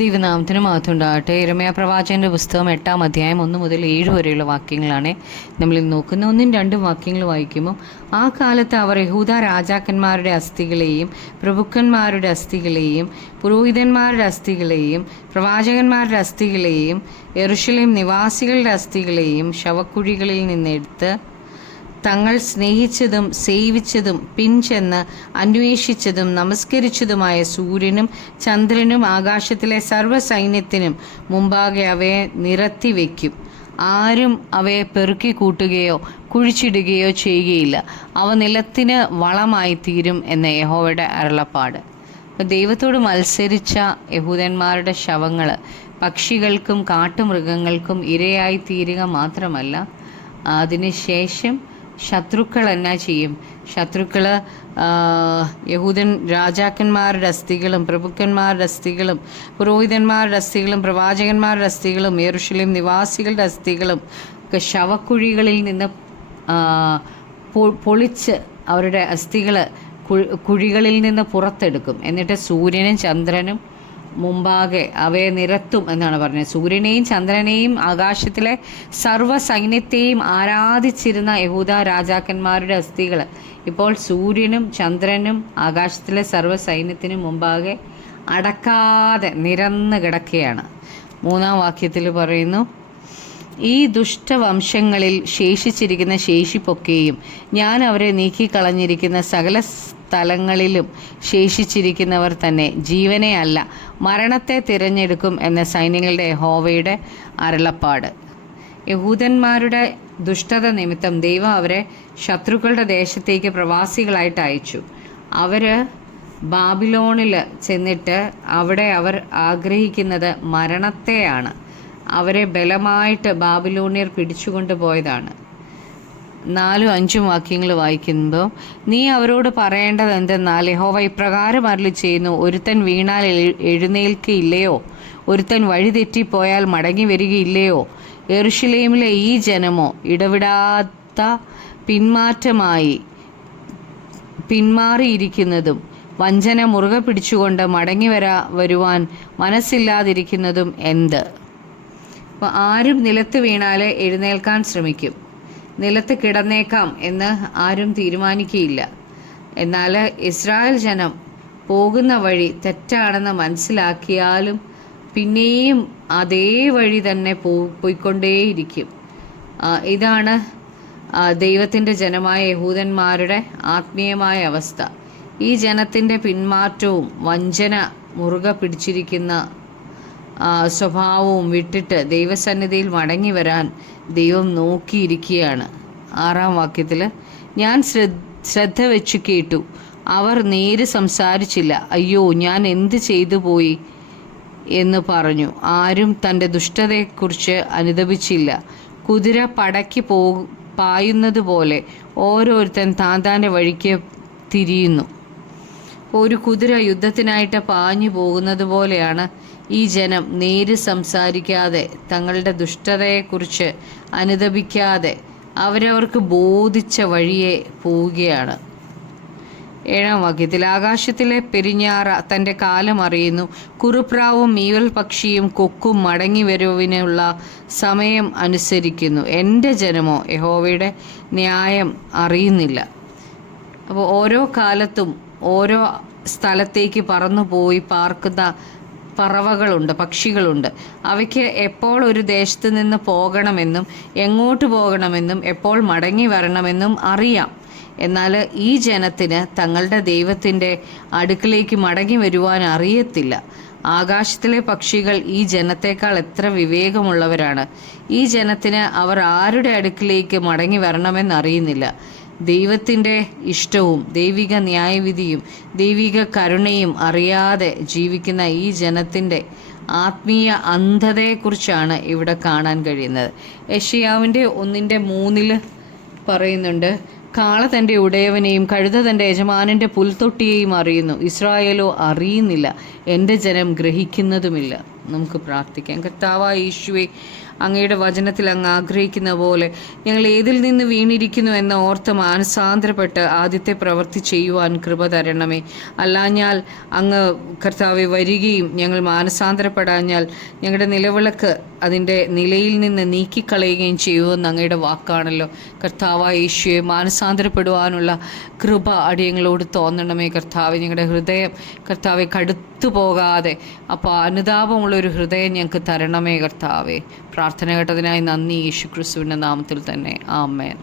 ദൈവനാമത്തിന് മഹത്വമുണ്ടാകട്ടെ. യിരെമ്യാ പ്രവാചകന്റെ പുസ്തകം 8-ാം അധ്യായം 1 മുതൽ 7 വരെയുള്ള വാക്യങ്ങളാണ് നമ്മളിൽ നോക്കുന്ന. 1-2 വാക്യങ്ങൾ വായിക്കുമ്പോൾ, ആ കാലത്ത് അവർ യഹൂദ രാജാക്കന്മാരുടെ അസ്ഥികളെയും പ്രഭുക്കന്മാരുടെ അസ്ഥികളെയും പുരോഹിതന്മാരുടെ അസ്ഥികളെയും പ്രവാചകന്മാരുടെ അസ്ഥികളെയും യെരൂശലേം നിവാസികളുടെ അസ്ഥികളെയും ശവക്കുഴികളിൽ നിന്നെടുത്ത് തങ്ങൾ സ്നേഹിച്ചതും സേവിച്ചതും പിൻചെന്ന് അന്വേഷിച്ചതും നമസ്കരിച്ചതുമായ സൂര്യനും ചന്ദ്രനും ആകാശത്തിലെ സർവ്വസൈന്യത്തിനും മുമ്പാകെ അവയെ നിരത്തിവെക്കും. ആരും അവയെ പെറുക്കി കൂട്ടുകയോ കുഴിച്ചിടുകയോ ചെയ്യുകയില്ല. അവ നിലത്തിന് വളമായി തീരും എന്ന യഹോവയുടെ അരുളപ്പാട്. ദൈവത്തോട് മത്സരിച്ച യഹൂദന്മാരുടെ ശവങ്ങൾ പക്ഷികൾക്കും കാട്ടുമൃഗങ്ങൾക്കും ഇരയായി തീരുക മാത്രമല്ല, അതിനുശേഷം ശത്രുക്കൾ എന്നാ ചെയ്യും? ശത്രുക്കൾ യഹൂദൻ രാജാക്കന്മാരുടെ അസ്ഥികളും പ്രഭുക്കന്മാരുടെ അസ്ഥികളും പുരോഹിതന്മാരുടെ അസ്ഥികളും പ്രവാചകന്മാരുടെ അസ്ഥികളും യെരൂശലേം നിവാസികളുടെ അസ്ഥികളും ഒക്കെ ശവക്കുഴികളിൽ നിന്ന് പൊളിച്ച് അവരുടെ അസ്ഥികൾ കുഴികളിൽ നിന്ന് പുറത്തെടുക്കും. എന്നിട്ട് സൂര്യനും ചന്ദ്രനും മുമ്പാകെ അവയെ നിരത്തും എന്നാണ് പറഞ്ഞത്. സൂര്യനെയും ചന്ദ്രനെയും ആകാശത്തിലെ സർവ്വ സൈന്യത്തെയും ആരാധിച്ചിരുന്ന യഹൂദ രാജാക്കന്മാരുടെ അസ്ഥികൾ ഇപ്പോൾ സൂര്യനും ചന്ദ്രനും ആകാശത്തിലെ സർവ്വ സൈന്യത്തിനും മുമ്പാകെ അടക്കാതെ നിരന്ന് കിടക്കുകയാണ്. 3-ാം വാക്യത്തിൽ പറയുന്നു, ഈ ദുഷ്ടവംശങ്ങളിൽ ശേഷിച്ചിരിക്കുന്ന ശേഷിപ്പൊക്കെയും ഞാൻ അവരെ നീക്കിക്കളഞ്ഞിരിക്കുന്ന സകല സ്ഥലങ്ങളിലും ശേഷിച്ചിരിക്കുന്നവർ തന്നെ ജീവനെ അല്ല മരണത്തെ തിരഞ്ഞെടുക്കും എന്ന സൈന്യങ്ങളുടെ യഹോവയുടെ അരുളപ്പാട്. യഹൂദന്മാരുടെ ദുഷ്ടത നിമിത്തം ദൈവം അവരെ ശത്രുക്കളുടെ ദേശത്തേക്ക് പ്രവാസികളായിട്ട് അയച്ചു. അവർ ബാബിലോണിൽ ചെന്നിട്ട് അവിടെ അവർ ആഗ്രഹിക്കുന്നത് മരണത്തെയാണ്. അവരെ ബലമായിട്ട് ബാബിലോണിയർ പിടിച്ചുകൊണ്ട് പോയതാണ്. 4-5 വാക്യങ്ങൾ വായിക്കുമ്പോൾ, നീ അവരോട് പറയേണ്ടത് എന്തെന്നാൽ, യഹോവ ഇപ്രകാരം അരുളി ചെയ്യുന്നു, ഒരുത്തൻ വീണാൽ എഴുന്നേൽക്കയില്ലയോ? ഒരുത്തൻ വഴിതെറ്റിപ്പോയാൽ മടങ്ങി വരികയില്ലയോ? യെരൂശലേമിലെ ഈ ജനമോ ഇടവിടാത്ത പിന്മാറിയിരിക്കുന്നതും വഞ്ചന മുറുകെ പിടിച്ചുകൊണ്ട് മടങ്ങി വരുവാൻ മനസ്സില്ലാതിരിക്കുന്നതും എന്ത്? അപ്പോൾ ആരും നിലത്ത് വീണാൽ എഴുന്നേൽക്കാൻ ശ്രമിക്കും. നിലത്ത് കിടന്നേക്കാം എന്ന് ആരും തീരുമാനിക്കുകയില്ല. എന്നാൽ ഇസ്രായേൽ ജനം പോകുന്ന വഴി തെറ്റാണെന്ന് മനസ്സിലാക്കിയാലും പിന്നെയും അതേ വഴി തന്നെ പോയിക്കൊണ്ടേയിരിക്കും. ഇതാണ് ദൈവത്തിൻ്റെ ജനമായ യഹൂദന്മാരുടെ ആത്മീയമായ അവസ്ഥ. ഈ ജനത്തിൻ്റെ പിന്മാറ്റവും വഞ്ചന മുറുകെ പിടിച്ചിരിക്കുന്ന സ്വഭാവവും വിട്ടിട്ട് ദൈവസന്നിധിയിൽ മടങ്ങി വരാൻ ദൈവം നോക്കിയിരിക്കുകയാണ്. 6-ാം വാക്യത്തിൽ, ഞാൻ ശ്രദ്ധ വെച്ചു കേട്ടു, അവർ നേര് സംസാരിച്ചില്ല. അയ്യോ, ഞാൻ എന്ത് ചെയ്തു പോയി എന്ന് പറഞ്ഞു. ആരും തൻ്റെ ദുഷ്ടതയെക്കുറിച്ച് അനുതപിച്ചില്ല. കുതിര പടയ്ക്ക് പായുന്നത് പോലെ ഓരോരുത്തൻ താൻ്റെ വഴിക്ക് തിരിയുന്നു. ഒരു കുതിര യുദ്ധത്തിനായിട്ട് പാഞ്ഞു പോകുന്നത് പോലെയാണ് ഈ ജനം നേര് സംസാരിക്കാതെ തങ്ങളുടെ ദുഷ്ടതയെക്കുറിച്ച് അനുതപിക്കാതെ അവരവർക്ക് ബോധിച്ച വഴിയെ പോവുകയാണ്. 7-ാം വാക്യത്തിൽ, ആകാശത്തിലെ പെരിഞ്ഞാറ തൻ്റെ കാലം അറിയുന്നു, കുറുപ്രാവും മീവൽ പക്ഷിയും കൊക്കും മടങ്ങി വരുവിനുള്ള സമയം അനുസരിക്കുന്നു. എൻ്റെ ജനമോ യഹോവയുടെ ന്യായം അറിയുന്നില്ല. അപ്പോൾ ഓരോ കാലത്തും ഓരോ സ്ഥലത്തേക്ക് പറന്നുപോയി പാർക്കുന്ന പറവകളുണ്ട്, പക്ഷികളുണ്ട്. അവയ്ക്ക് എപ്പോൾ ഒരു ദേശത്ത് നിന്ന് പോകണമെന്നും എങ്ങോട്ട് പോകണമെന്നും എപ്പോൾ മടങ്ങി വരണമെന്നും അറിയാം. എന്നാൽ ഈ ജനത്തിന് തങ്ങളുടെ ദൈവത്തിൻ്റെ അടുക്കിലേക്ക് മടങ്ങി വരുവാൻ അറിയത്തില്ല. ആകാശത്തിലെ പക്ഷികൾ ഈ ജനത്തേക്കാൾ എത്ര വിവേകമുള്ളവരാണ്. ഈ ജനത്തിന് അവർ ആരുടെ അടുക്കിലേക്ക് മടങ്ങി വരണമെന്നറിയുന്നില്ല. ദൈവത്തിൻ്റെ ഇഷ്ടവും ദൈവിക ന്യായവിധിയും ദൈവിക കരുണയും അറിയാതെ ജീവിക്കുന്ന ഈ ജനത്തിൻ്റെ ആത്മീയ അന്ധതയെക്കുറിച്ചാണ് ഇവിടെ കാണാൻ കഴിയുന്നത്. യെശയ്യാവിൻ്റെ 1:3 പറയുന്നുണ്ട്, കാള തൻ്റെ ഉടയവനെയും കഴുത തൻ്റെ യജമാനൻ്റെ പുൽത്തൊട്ടിയെയും അറിയുന്നു, ഇസ്രായേലോ അറിയുന്നില്ല, എൻ്റെ ജനം ഗ്രഹിക്കുന്നതുമില്ല. നമുക്ക് പ്രാർത്ഥിക്കാം. കർത്താവായ യേശുവേ, അങ്ങയുടെ വചനത്തിൽ അങ്ങ് ആഗ്രഹിക്കുന്ന പോലെ ഞങ്ങൾ ഏതിൽ നിന്ന് വീണിരിക്കുന്നു എന്ന ഓർത്ത് മാനസാന്തരപ്പെട്ട് ആദ്യത്തെ പ്രവൃത്തി ചെയ്യുവാൻ കൃപ തരണമേ. അല്ലാഞ്ഞാൽ അങ്ങ് കർത്താവെ വരികയും ഞങ്ങൾ മാനസാന്തരപ്പെടാഞ്ഞാൽ ഞങ്ങളുടെ നിലവിളക്ക് അതിൻ്റെ നിലയിൽ നിന്ന് നീക്കിക്കളയുകയും ചെയ്യുമെന്ന് അങ്ങയുടെ വാക്കാണല്ലോ. കർത്താവായ യേശുവെ, മാനസാന്തരപ്പെടുവാനുള്ള കൃപ അടിയങ്ങളോട് തോന്നണമേ കർത്താവെ. ഞങ്ങളുടെ ഹൃദയം കർത്താവെ കടുത്തു പോകാതെ അപ്പോൾ അനുതാപമുള്ളൊരു ഹൃദയം ഞങ്ങൾക്ക് തരണമേ കർത്താവെ. പ്രാർത്ഥന കേട്ടതിനായി നന്ദി, യേശു ക്രിസ്തുവിൻ്റെ നാമത്തിൽ തന്നെ. ആമേൻ.